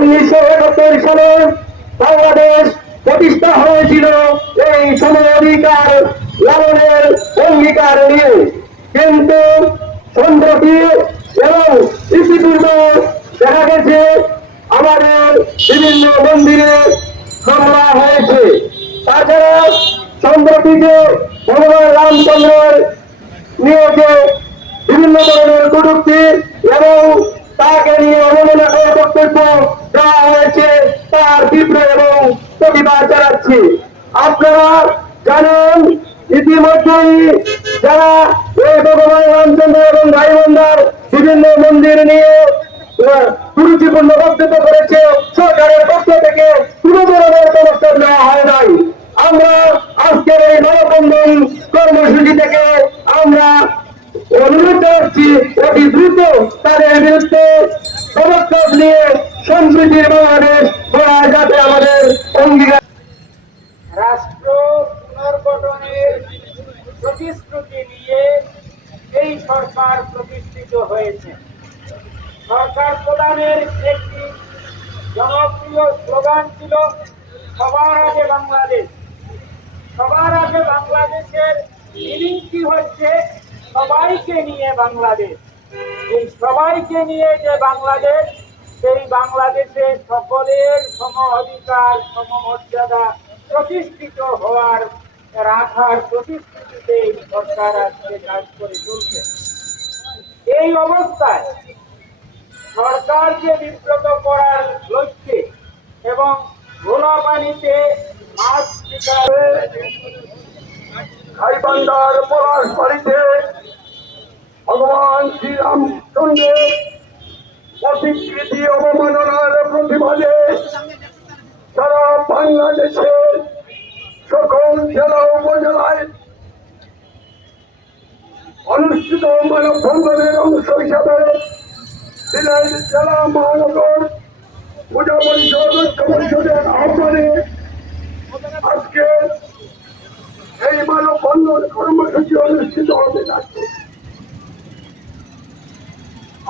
1971 সালে বাংলাদেশ প্রতিষ্ঠা হয়েছিল এই সম অধিকার লালনের অঙ্গীকার নিয়ে, কিন্তু সম্প্রতি এবং ইতিপূর্বে দেখা গেছে আমাদের বিভিন্ন মন্দিরে হামলা হয়েছে। তাছাড়া সম্প্রতি যে ভগবান রামচন্দ্রের নিয়ে যে বিভিন্ন ধরনের কটূক্তি এবং তাকে নিয়ে অবমাননা করে বক্তব্য দেওয়া হয়েছে, তার তীব্র এবং প্রতিবাদ জানাচ্ছি। আপনারা জানেন ইতিমধ্যেই যারা এই ভগবান রামচন্দ্র এবং গাইবান্ধার বিভিন্ন মন্দির নিয়ে কুরুচিপূর্ণ বক্তব্য করেছে, সরকারের পক্ষ থেকে কোনো ধরনের পদক্ষেপ নেওয়া হয় নাই। আমরা আজকের এই মানববন্ধন কর্মসূচি থেকে আমরা অনুরোধ করছি অতি দ্রুত তাদের বিরুদ্ধে পদক্ষেপ নিয়ে সম্প্রীতির বাংলাদেশ গড়া যাতে আমাদের অঙ্গীকার। রাষ্ট্র পুনর্গঠনের প্রতিশ্রুতি নিয়ে এই সরকার প্রতিষ্ঠিত হয়েছে। সরকার প্রধানের একটি জনপ্রিয় স্লোগান ছিল সবার আগে বাংলাদেশ। সবার আগে বাংলাদেশের মিনিংটি হচ্ছে সবাইকে নিয়ে বাংলাদেশ। এই সবাইকে নিয়ে যে বাংলাদেশ, সেই বাংলাদেশে সকলের সম অধিকার সমমর্যাদা প্রতিষ্ঠিত হওয়ার রাখার প্রতিশ্রুতিতে এই সরকার আজকে কাজ করে চলছে। এই অবস্থায় সরকারকে বিব্রত করার লক্ষ্যে এবং ঘোলা পানিতে মাছ শিকারে গাইবান্ধার পলাশ বাড়িতে ভগবান শ্রীরামচন্দ্রের প্রতিকৃতি অবমাননার প্রতিবাদে সারা বাংলাদেশের সকল জেলা উপজেলায় অনুষ্ঠিত মানববন্ধনের অংশ হিসাবে সিলেট জেলা মহানগর পূজা পরিষদ ঐক্য পরিষদের আহ্বানে আজকে এই মানববন্ধন কর্মসূচি অনুষ্ঠিত হতে যাচ্ছে।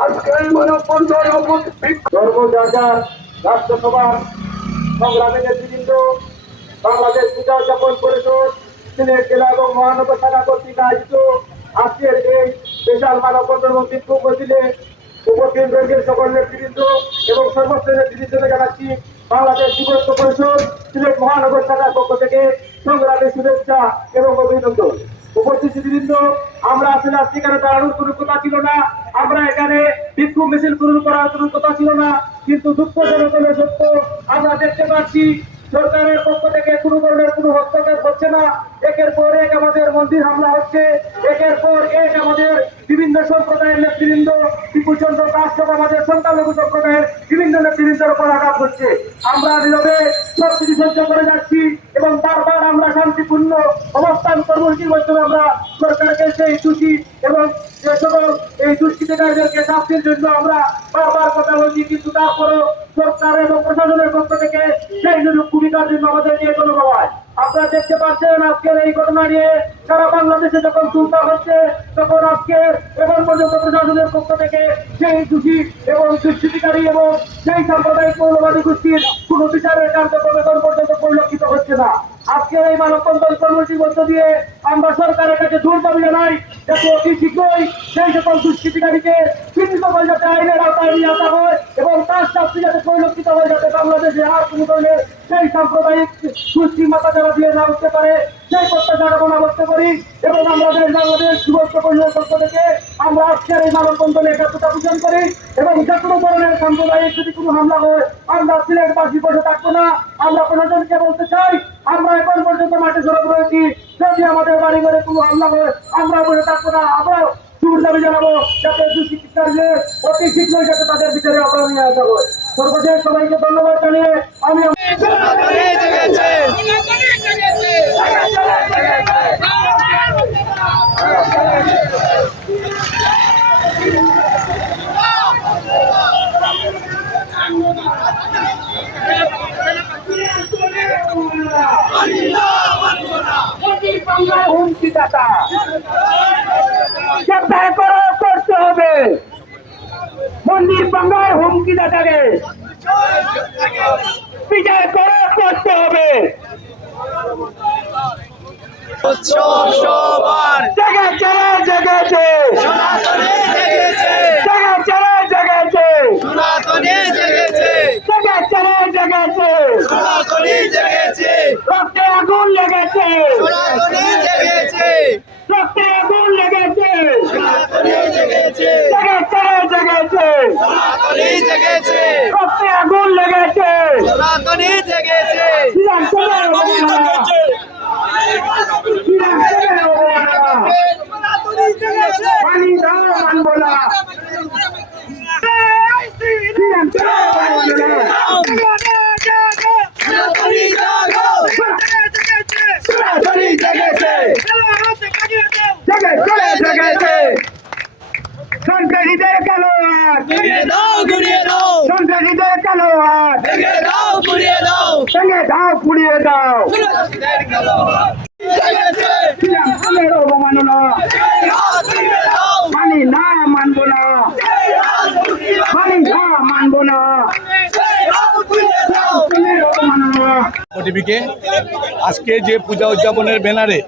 আজকে এই মানববন্ধন ধর্মযাত্রা রাষ্ট্রসভার সংগ্রামী নেতৃবৃন্দ, বাংলাদেশ পূজা উদযাপন পরিষদ সিলেট জেলা এবং মহানগর শাখা কর্তৃক আয়োজিত আজকের এই বিশাল মানববন্ধন বিক্ষোভ মিছিলে উপস্থিত রয়েছেন সকল নেতৃবৃন্দ এবং সর্বোচ্চ নেতৃবৃন্দকে জানাচ্ছি বাংলাদেশ যুব ঐক্য পরিষদ সিলেট মহানগর শাখার পক্ষ থেকে সংগ্রামী শুভেচ্ছা এবং অভিনন্দন। উপস্থিত নেতৃবৃন্দ, আমরা আসলে আজকে এখানে দাঁড়ানোর কোনো কথা ছিল না, আমরা এখানে বিক্ষোভ মিছিল শুরু করার কোনো কথা ছিল না, কিন্তু দুঃখজনক হলে সত্য আমরা দেখতে পাচ্ছি সরকারের পক্ষ থেকে কোনো ধরনের কোনো হস্তক্ষেপ হচ্ছে না। একের পর এক আমাদের মন্দির হামলা হচ্ছে, একের পর এক আমাদের বিভিন্ন সম্প্রদায়ের নেতৃবৃন্দ টিপুচন্দ্র দাস সহ আমাদের সংখ্যালঘু সম্প্রদায়ের বিভিন্ন নেতৃবৃন্দের উপর আঘাত হচ্ছে। আমরা নীরবে সবকিছু সহ্য করে যাচ্ছি এবং বারবার আমরা শান্তিপূর্ণ অবস্থান কর্মসূচির মাধ্যমে আমরা সরকারকে সেই ত্রুটি এবং যে সকল এই দুষ্কৃতিকারীদেরকে শাস্তির জন্য আমরা বারবার কথা বলছি, কিন্তু তারপরও সরকার এবং প্রশাসনের পক্ষ থেকে সেই ভূমিকার জন্য আমাদের নিয়ে কোনো হয়। আপনারা দেখতে পাচ্ছেন আজকের এই ঘটনা নিয়ে সারা বাংলাদেশে যখন চিন্তা হচ্ছে, তখন আজকে এখন পর্যন্ত প্রশাসনের পক্ষ থেকে সেই দোষী এবং দুষ্কৃতিকারী এবং সেই সাম্প্রদায়িক মৌলবাদী গোষ্ঠীর কোন বিচারের কার্যক্রম এখন পর্যন্ত পরিলক্ষিত হচ্ছে না। আজকের এই মানববন্ধন কর্মসূচির মধ্য দিয়ে আমরা সরকারের কাছে জোর দাবি জানাই যাতে অতি শীঘ্রই সেই সকল দুষ্কৃতিকারীকে চিহ্নিত করে যাতে আইনের আওতায় নিয়ে আসা হয় এবং তার শাস্তি যাতে পরিলক্ষিত হয়, যাতে বাংলাদেশে আর কোনো ধরনের সেই সাম্প্রদায়িক গোষ্ঠী মাথা যারা দিয়ে না উঠতে পারে, সেই প্রত্যাশা কামনা করতে পারি। এবং আমাদের বাংলাদেশ যুব ঐক্য পরিষদের পক্ষ থেকে আমরা আজকের এই মানববন্ধনে একাত্মতা পোষণ করি এবং যে কোনো ধরনের সাম্প্রদায়িক যদি কোনো হামলা হয় আমরা সিলেটবাসী বসে থাকবো না। আমরা প্রশাসনকে বলতে চাই, আমরা এখন পর্যন্ত মাঠে সরব রয়েছি, যদি আমাদের বাড়ি ঘরে কোনো হামলা হয় আমরা বসে থাকবো না। আমরা জোর দাবি জানাবো যাতে দুষ্কৃতিকারীদের অতি শীঘ্রই যাতে তাদের বিচারে আওতায় নিয়ে আসা হয়। সর্বশেষ সবাইকে ধন্যবাদ জানিয়ে আমি হুমকিদাতা গ্রেপ্তার করতে হবে মন্দির বাংলার হুমকিদাতাকে। বিজয় করে করতে হবে। সবার জেগেছে জেগেছে সনাতনে জেগেছে, জেগেছে জেগেছে সনাতনে জেগেছে, জেগেছে জেগেছে সনাতনে জেগেছে, রক্তে আগুন লেগেছে, সনাতনে জেগেছে, রক্তে আগুন লেগেছে, সনাতনে জেগেছে, জেগেছে জেগেছে সনাতনে জেগেছে, রক্তে আগুন লেগেছে, সনাতনে জেগেছে, শ্রীরাম চলে জেগেছে, শ্রীরাম চলে সনাতনে জেগেছে, পানি দাও মানবো না, শ্রীরাম চলে সনাতনে জাগো, সনাতনী জেগেছে, জেগেছে জেগেছে সন্ত্রাসীদের কালো হাত, ঘুরিয়ে দাও, ঘুরিয়ে দাও, সন্ত্রাসীদের কালো হাত, ভেঙে দাও, ঘুরিয়ে দাও, ভেঙে দাও পুড়িয়ে দাও, সনাতনের কালো হাত জেগেছে, শ্রীরাম চলের অবমাননা হাত ঘুরিয়ে দাও, মানি না মানবো না, মানি না মানবো না, হাত ঘুরিয়ে দাও, চলের অবমাননা। টিভিকে আজকে যে পূজা উদযাপনের ব্যানারে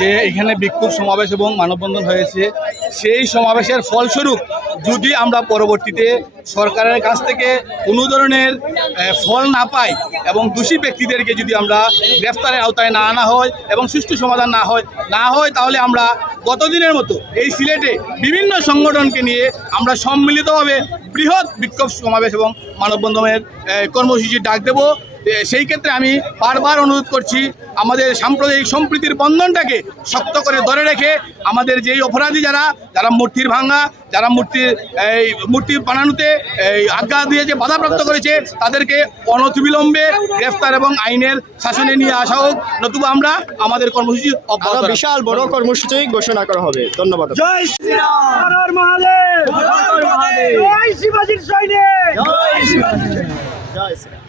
যে এখানে বিক্ষোভ সমাবেশ এবং মানববন্ধন হয়েছে, সেই সমাবেশের ফলস্বরূপ যদি আমরা পরবর্তীতে সরকারের কাছ থেকে কোনো ধরনের ফল না পাই এবং দোষী ব্যক্তিদেরকে যদি আমরা গ্রেফতারের আওতায় না আনা হয় এবং সুষ্ঠু সমাধান না হয় তাহলে আমরা গতদিনের মতো এই সিলেটে বিভিন্ন সংগঠনকে নিয়ে আমরা সম্মিলিতভাবে বৃহৎ বিক্ষোভ সমাবেশ এবং মানববন্ধনের কর্মসূচি ডাক দেব। সেই ক্ষেত্রে আমি বারবার অনুরোধ করছি আমাদের সাম্প্রদায়িক সম্প্রীতির বন্ধনটাকে শক্ত করে ধরে রেখে আমাদের যেই অপরাধী যারা মূর্তির ভাঙা, যারা মূর্তি বানানোতে আজ্ঞা দিয়ে যে বাধাপ্রাপ্ত করেছে তাদেরকে অনতিবিলম্বে গ্রেফতার এবং আইনের শাসনে নিয়ে আসা হোক, নতুবা আমরা আমাদের কর্মসূচি অব্যাহত রাখবো। বিশাল বড় কর্মসূচি ঘোষণা করা হবে। ধন্যবাদ। জয় শ্রীরাম, হর হর মহাদেব, হর হর মহাদেব, জয় শিবাজির সৈনিক, জয় শিবাজি। জয় শ্রী রাম।